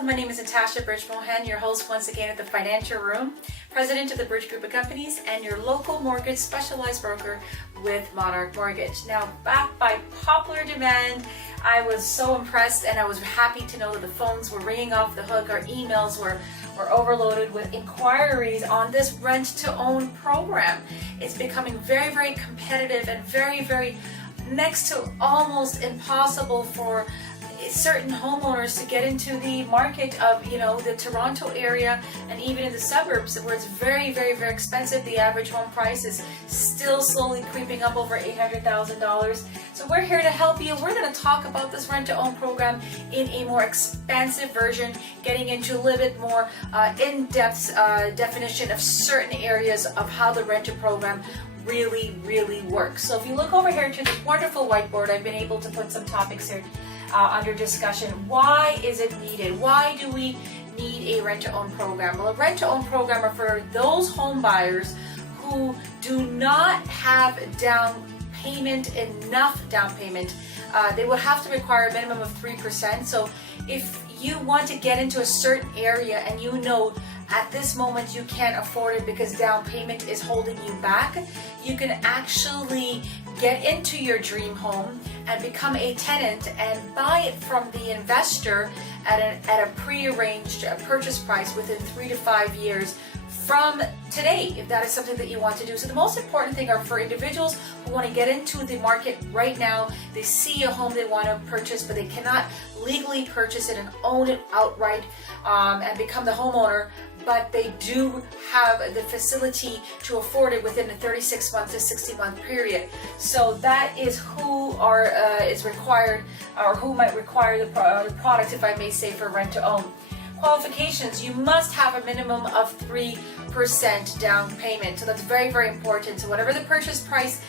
welcome. My name is Natasha Bridgmohan, your host once again at the Financial Room, president of the Bridge Group of Companies, and your local mortgage specialized broker with Monarch Mortgage. Now, back by popular demand, I was so impressed and I was happy to know that the phones were ringing off the hook. Our emails were overloaded with inquiries on this rent-to-own program. It's becoming very, very competitive and very, very next to almost impossible for certain homeowners to get into the market of, the Toronto area and even in the suburbs where it's very, very, very expensive. The average home price is still slowly creeping up over $800,000. So we're here to help you. We're going to talk about this rent-to-own program in a more expansive version, getting into a little bit more in-depth definition of certain areas of how the rent-to program really works. So if you look over here to this wonderful whiteboard, I've been able to put some topics here under discussion. Why is it needed? Why do we need a rent-to-own program? Well, a rent-to-own program are for those home buyers who do not have enough down payment. They will have to require a minimum of 3%. So if you want to get into a certain area and you know at this moment you can't afford it because down payment is holding you back, you can actually get into your dream home and become a tenant and buy it from the investor at a pre-arranged purchase price within 3 to 5 years from today, if that is something that you want to do. So the most important thing are for individuals who want to get into the market right now. They see a home they want to purchase, but they cannot legally purchase it and own it outright and become the homeowner, but they do have the facility to afford it within a 36-month to 60-month period. So that is who is required, or who might require the product, if I may say, for rent to own. Qualifications: you must have a minimum of 3% down payment. So that's very, very important. So whatever the purchase price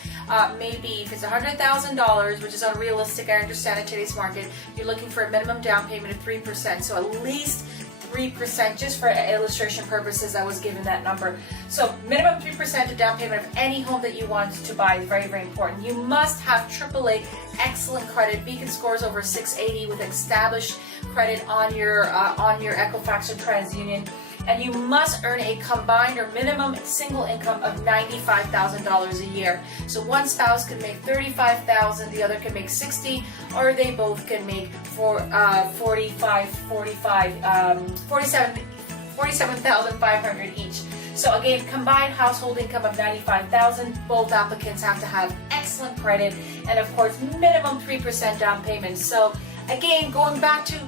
may be, if it's $100,000, which is unrealistic, I understand, in today's market, you're looking for a minimum down payment of 3%. So at least 3%, just for illustration purposes, I was given that number. So minimum 3% of down payment of any home that you want to buy is very, very important. You must have AAA excellent credit, beacon scores over 680 with established credit on your Equifax or TransUnion, and you must earn a combined or minimum single income of $95,000 a year. So one spouse can make $35,000, the other can make $60,000, or they both can make $47,500 each. So again, combined household income of $95,000. Both applicants have to have excellent credit and, of course, minimum 3% down payment. So again, going back to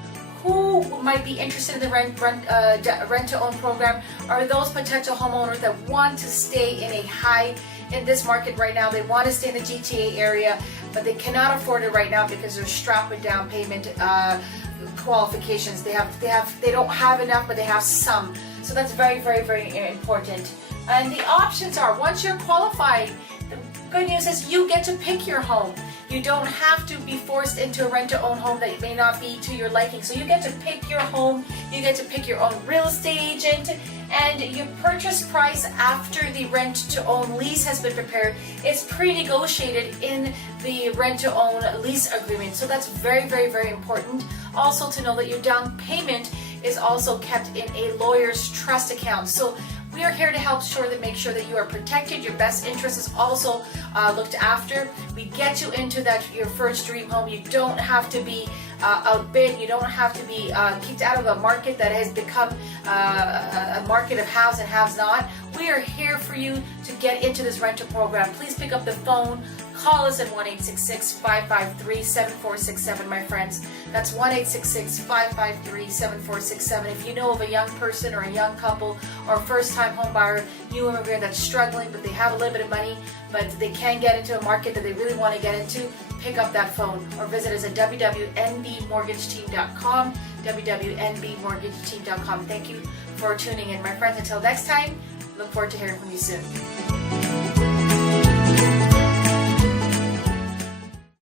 who might be interested in the rent-to-own program are those potential homeowners that want to stay in this market right now. They want to stay in the GTA area, but they cannot afford it right now because they're strapped with down payment qualifications. They don't have enough, but they have some. So that's very, very, very important. And the options are, once you're qualified, the good news is you get to pick your home. You don't have to be forced into a rent-to-own home that may not be to your liking. So you get to pick your home, you get to pick your own real estate agent, and your purchase price after the rent-to-own lease has been prepared is pre-negotiated in the rent-to-own lease agreement. So that's very, very, very important. Also to know that your down payment is also kept in a lawyer's trust account. So we are here to make sure that you are protected. Your best interest is also looked after. We get you into your first dream home. You don't have to be outbid. You don't have to be kicked out of a market that has become a market of haves and haves not. We are here for you to get into this rental program. Please pick up the phone. Call us at 1-866-553-7467, my friends. That's 1-866-553-7467. If you know of a young person or a young couple or a first-time home buyer, new immigrant that's struggling, but they have a little bit of money, but they can't get into a market that they really want to get into, pick up that phone or visit us at www.nbmortgageteam.com, www.nbmortgageteam.com. Thank you for tuning in, my friends. Until next time, look forward to hearing from you soon.